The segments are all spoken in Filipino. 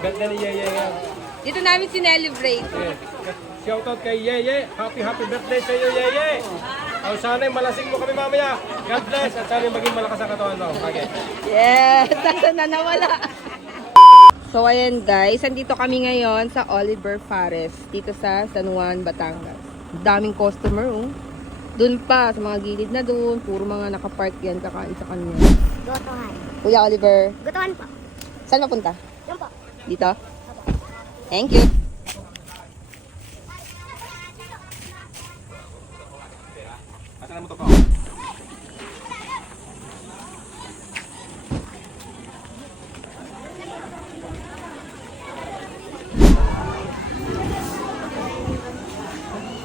Ganda ni Yeye yan. Dito namin sinelebrate. Shoutout kay Yeye. Happy birthday sa iyo, Yeye. Oh, sana'y malasing mo kami mamaya. God bless at sana'y maging malakas ang katawan mo. Okay. Yes! Saan na nawala? So ayan guys, andito kami ngayon sa Oliver Forest. Dito sa San Juan, Batangas. Daming customer oh. Doon pa, sa mga gilid na doon. Puro mga nakapark yan, kakain sa kanya. Gotohan. Kuya Oliver, Gotohan po. saan mapunta? Yan po. Dito? Thank you. Asan mo to ko?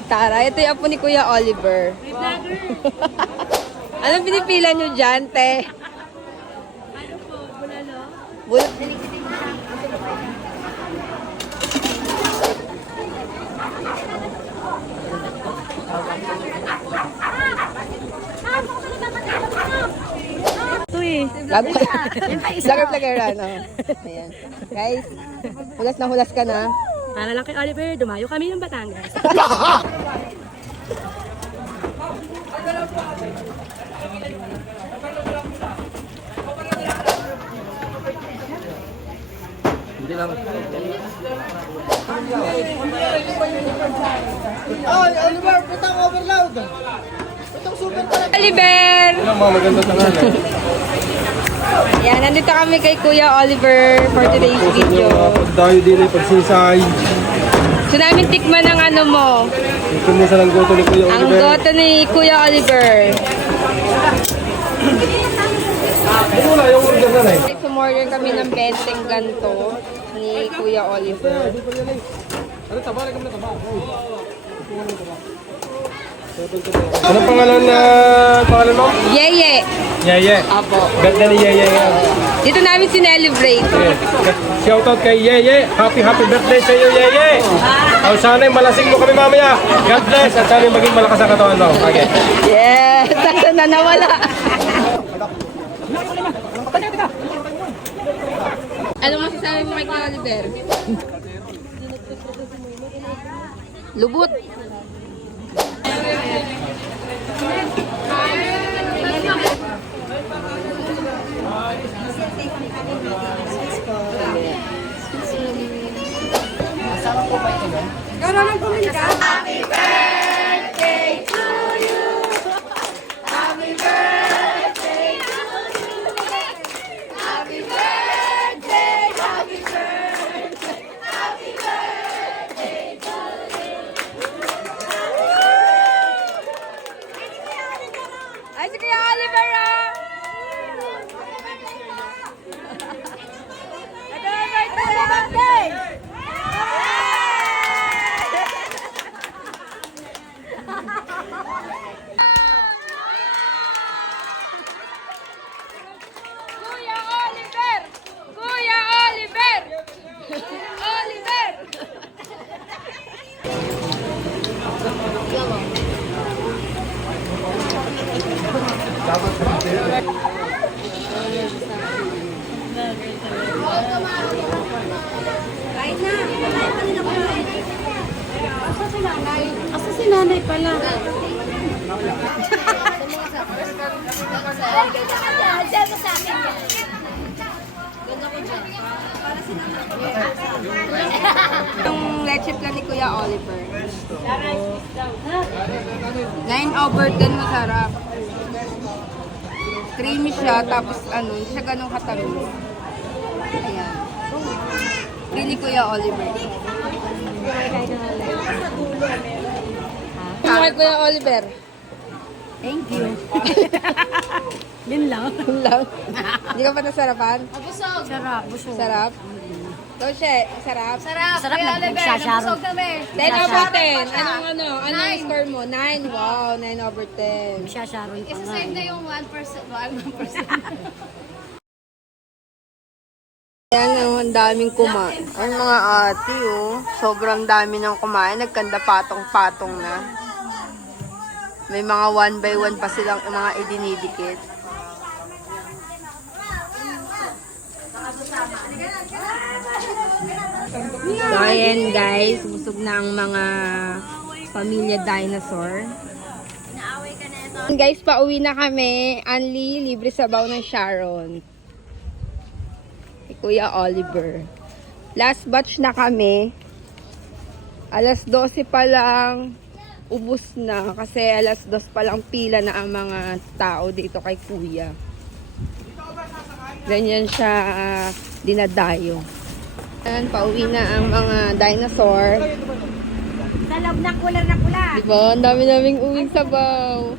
Tara, ito yung apo ni Kuya Oliver. Anong pinipila nyo dyan, te? Ano po? Bulalo? Bulalo? Ito eh. Vlogger, ano? Ayan. Guys, hulas na hulas ka na. Para lang kay Oliver, dumayo kami ng Batangas. Hindi lang. Ay, Oliver, putang overload. Putang super pala. Oliver! Ano mga maganda tangan eh. Yan, nandito kami kay Kuya Oliver for today's video. Pagdayo din ay pagsisay. So namin tikman ang ano mo. Ito mo sa langgoto ni Kuya Ang Oliver. goto ni Kuya Oliver. Ito wala yung order na eh. Sumorder kami ng benteng ganto ni Kuya Oliver. Ano taba? Lagam na taba. Anong pangalan mo? Yeye! Yeye. Apo. Ganda ni Yeye yan. Dito namin sinelebrate. Shoutout kay Yeye. Happy birthday sa iyo, Yeye. Oh, sana'y malasing mo kami mamaya. God bless at sana'y maging malakas ang katawan mo. Okay. Yes! Saan na nawala? Ano masasabi mo kay Kuya Oliver? Lubot. Happy birthday to you. Happy birthday to you. Happy birthday, happy birthday, happy birthday to you. Ay, si Kuya Oliver ah! Happy birthday! Kuya Oliver! Kuya Oliver! Oliver! Asa si nanay pala? Yung leche plan ni Kuya Oliver. 9/10 masarap. Creamy siya, tapos ano, hindi siya ganun katamis. Ayan. Free ni Kuya Oliver. Ano kay Kuya Oliver? Thank you. Yun lang. Yun lang. Hindi ka pa nasarapan? Sarap, busog. Sarap? Ito siya, sarap. Sarap, nagsasarap. 10/10. Anong score mo? 9? Wow, 9/10. Nagsasarap pa nga. Save na yung 1%. 1%. Ayan, ang daming kumain. Ang mga ate, oh. Sobrang dami ng kumain. Nagkanda patong-patong na. May mga 1 by 1 pa silang mga idinidikit. So, ayan guys. Busog na ang mga pamilya dinosaur. Guys, pauwi na kami. Anli, libre sabaw ng Sharon. Si Kuya Oliver. Last batch na kami. Alas 12 pa lang. Ubus na. Kasi alas 2 pa lang pila na ang mga tao dito kay Kuya. Ganyan siya dinadayo. Ayan, pauwi na ang mga dinosaur. Sa loob ng cooler na pula. Diba? Ang dami naming uwing sabaw.